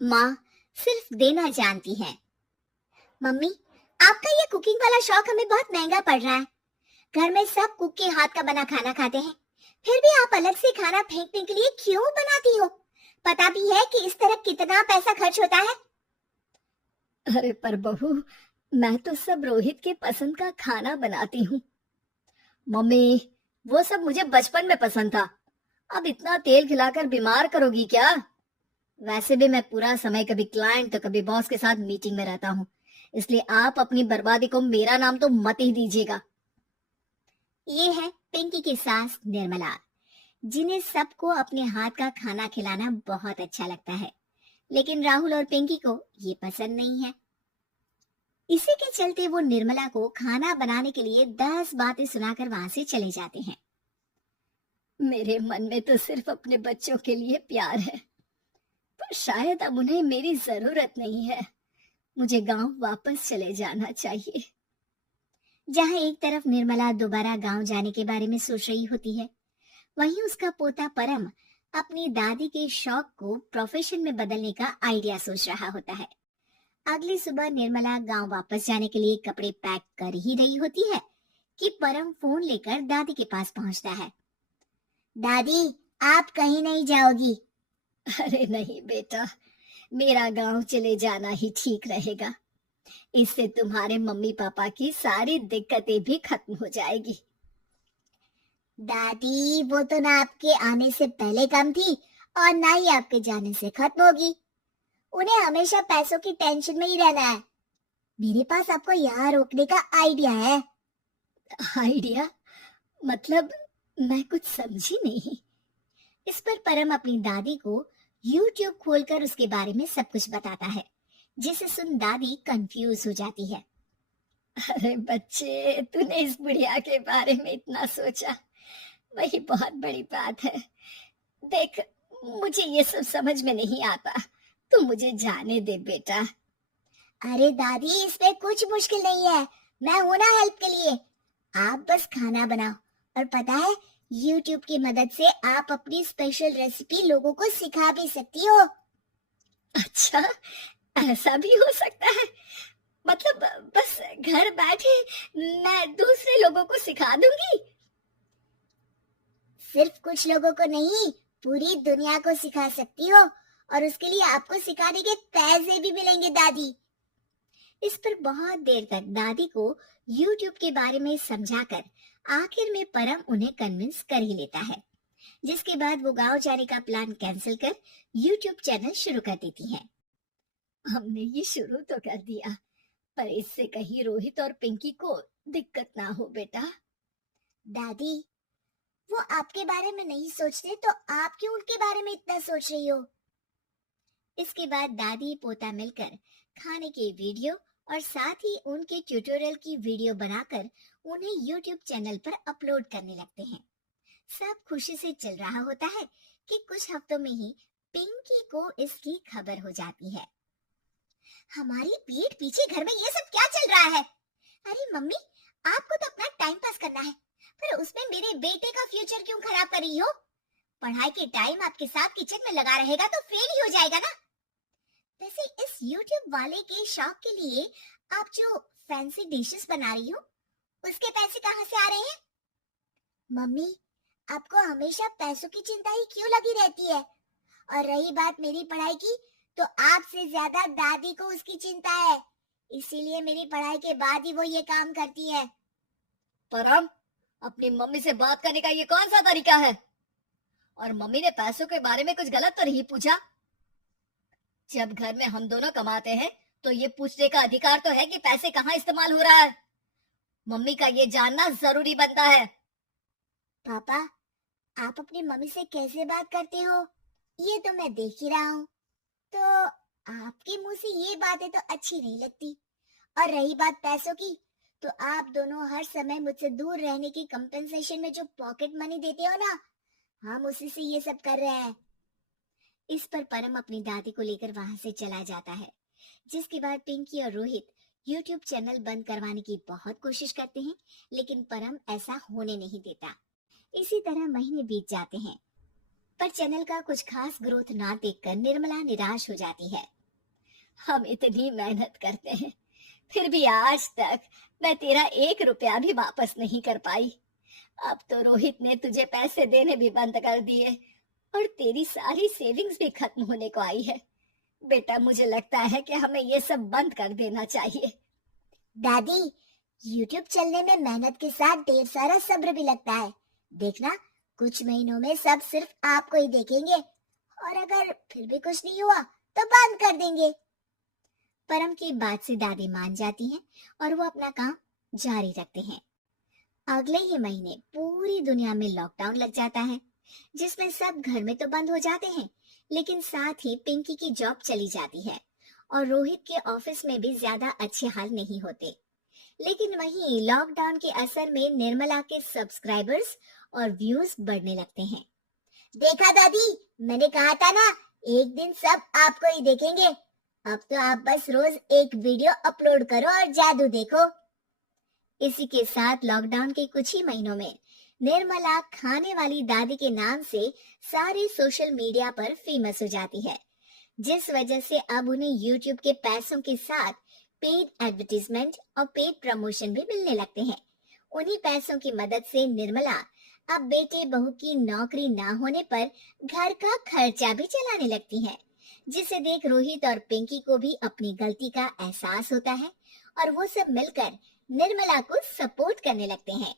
माँ सिर्फ देना जानती है। मम्मी, आपका ये कुकिंग वाला शौक हमें बहुत महंगा पड़ रहा है। घर में सब कुक के हाथ का बना खाना खाते हैं, फिर भी आप अलग से खाना फेंकने के लिए क्यों बनाती हो? पता भी है कि इस तरह कितना पैसा खर्च होता है। अरे पर बहू, मैं तो सब रोहित के पसंद का खाना बनाती हूँ। मम्मी, वो सब मुझे बचपन में पसंद था। अब इतना तेल खिलाकर बीमार करोगी क्या? वैसे भी मैं पूरा समय कभी क्लाइंट तो कभी बॉस के साथ मीटिंग में रहता हूँ, इसलिए आप अपनी बर्बादी को मेरा नाम तो मत ही दीजिएगा। ये है पिंकी की सास निर्मला, जिन्हें सबको अपने हाथ का खाना खिलाना बहुत अच्छा लगता है, लेकिन राहुल और पिंकी को ये पसंद नहीं है। इसी के चलते वो निर्मला को खाना बनाने के लिए 10 बातें सुनाकर वहां से चले जाते हैं। मेरे मन में तो सिर्फ अपने बच्चों के लिए प्यार है, पर शायद अब उन्हें मेरी जरूरत नहीं है। मुझे गांव वापस चले जाना चाहिए। जहां एक तरफ निर्मला दोबारा गांव जाने के बारे में सोच रही होती है, वहीं उसका पोता परम अपनी दादी के शौक को प्रोफेशन में बदलने का आइडिया सोच रहा होता है। अगली सुबह निर्मला गांव वापस जाने के लिए कपड़े पैक कर ही रही होती है कि परम फोन लेकर दादी के पास पहुंचता है। दादी, आप कहीं नहीं जाओगी? अरे नहीं बेटा, मेरा गांव चले जाना ही ठीक रहेगा। इससे तुम्हारे मम्मी पापा की सारी दिक्कतें भी खत्म हो जाएगी। दादी, वो तो ना आपके आने से पहले कम थी और ना ही आपके जाने से खत्म होगी। उन्हें हमेशा पैसों की टेंशन में ही रहना है। मेरे पास आपको यहाँ रोकने का आइडिया है। आइडिया? मतलब मैं कुछ समझी नहीं। इस पर परम अपनी दादी को YouTube खोलकर उसके बारे में सब कुछ बताता है, जिसे सुन दादी कंफ्यूज हो जाती है। अरे बच्चे, तूने इस बुढ़िया के बारे में इतना सोचा, वही बहुत बड़ी बात है। देख, मुझे ये सब समझ में नहीं आता, तो मुझे जाने दे बेटा। अरे दादी, इसमें कुछ मुश्किल नहीं है, मैं हूं ना हेल्प के लिए। आप बस खाना बनाओ, और पता है, YouTube की मदद से आप अपनी स्पेशल रेसिपी लोगों को सिखा भी सकती हो। अच्छा, ऐसा भी हो सकता है? मतलब बस घर बैठे मैं दूसरे लोगों को सिखा दूंगी? सिर्फ कुछ लोगों को नहीं, पूरी दुनिया को सिखा सकती हो, और उसके लिए आपको सिखाने के पैसे भी मिलेंगे दादी। इस पर बहुत देर तक दादी को YouTube के बारे में समझाकर आखिर में परम उन्हें कन्विंस कर ही लेता है, जिसके बाद वो गांव जाने का प्लान कैंसिल कर YouTube चैनल शुरू कर देती है। हमने ये शुरू तो कर दिया, पर इससे कहीं रोहित और पिंकी को दिक्कत ना हो बेटा। दादी, वो आपके बारे में नहीं सोचते तो आप क्यों उनके बारे में इतना सोच रही हो? इसके बाद दादी पोता मिलकर खाने के वीडियो और साथ ही उनके ट्यूटोरियल की वीडियो बनाकर उन्हें YouTube चैनल पर अपलोड करने लगते हैं। सब खुशी से चल रहा होता है कि कुछ हफ्तों में ही पिंकी को इसकी खबर हो जाती है। हमारी पीठ पीछे घर में ये सब क्या चल रहा है? अरे मम्मी, आपको तो अपना टाइम पास करना है, पर उसमें मेरे बेटे का फ्यूचर क्यों खराब कर रही हो? पढ़ाई के टाइम आपके साथ किचन में लगा रहेगा तो फेल ही हो जाएगा ना। वैसे इस YouTube वाले के शौक के लिए आप जो फैंसी डिशेस बना रही हो, उसके पैसे कहाँ से आ रहे हैं? मम्मी, आपको हमेशा पैसों की चिंता ही क्यों लगी रहती है? और रही बात मेरी पढ़ाई की, तो आपसे ज्यादा दादी को उसकी चिंता है, इसीलिए मेरी पढ़ाई के बाद ही वो ये काम करती है। परम, अपनी मम्मी से बात करने का ये कौन सा तरीका है? और मम्मी ने पैसों के बारे में कुछ गलत तो नहीं पूछा? जब घर में हम दोनों कमाते हैं तो ये पूछने का अधिकार तो है कि पैसे कहाँ इस्तेमाल हो रहा है। मम्मी का ये जानना जरूरी बनता है। पापा, आप अपनी मम्मी से कैसे बात करते हो, ये तो मैं देख ही रहा हूँ। तो आपके मुंह से ये बातें तो अच्छी नहीं लगती। और रही बात पैसों की, तो आप दोनों हर समय मुझसे दूर रहने की कंपेंसेशन में जो पॉकेट मनी देते हो ना, हम उसी से ये सब कर रहे हैं। इस पर परम अपनी दादी को लेकर वहां से चला जाता है, जिसके बाद पिंकी और रोहित YouTube चैनल बंद करवाने की बहुत कोशिश करते हैं, लेकिन परम ऐसा होने नहीं देता। इसी तरह महीने बीत जाते हैं। पर चैनल का कुछ खास ग्रोथ ना देखकर निर्मला निराश हो जाती है। हम इतनी मेहनत करते हैं, फिर भी आज तक मैं तेरा 1 रुपया भी वापस नहीं कर पाई। अब तो रोहित ने तुझे पैसे देने भी बंद कर दिए और तेरी सारी सेविंग्स भी खत्म होने को आई है। बेटा, मुझे लगता है कि हमें ये सब बंद कर देना चाहिए। दादी, YouTube चलने में मेहनत के साथ ढेर सारा सब्र भी लगता है। देखना, कुछ महीनों में सब सिर्फ आपको ही देखेंगे और अगर फिर भी कुछ नहीं हुआ तो बंद कर देंगे। परम की बात से दादी मान जाती हैं और वो अपना काम जारी रखते हैं। अगले ही महीने पूरी दुनिया में लॉकडाउन लग जाता है, जिसमें सब घर में तो बंद हो जाते हैं, लेकिन साथ ही पिंकी की जॉब चली जाती है और रोहित के ऑफिस में भी ज्यादा अच्छे हाल नहीं होते। लेकिन वहीं लॉकडाउन के असर में निर्मला के सब्सक्राइबर्स और व्यूज बढ़ने लगते हैं। देखा दादी, मैंने कहा था ना, एक दिन सब आपको ही देखेंगे। अब तो आप बस रोज एक वीडियो अपलोड करो और जादू देखो। इसी के साथ लॉकडाउन के कुछ ही महीनों में निर्मला खाने वाली दादी के नाम से सारे सोशल मीडिया पर फेमस हो जाती है, जिस वजह से अब उन्हें YouTube के पैसों के साथ पेड एडवर्टीजमेंट और पेड प्रमोशन भी मिलने लगते हैं। उन्हीं पैसों की मदद से निर्मला अब बेटे बहू की नौकरी ना होने पर घर का खर्चा भी चलाने लगती है, जिसे देख रोहित और पिंकी को भी अपनी गलती का एहसास होता है और वो सब मिलकर निर्मला को सपोर्ट करने लगते हैं।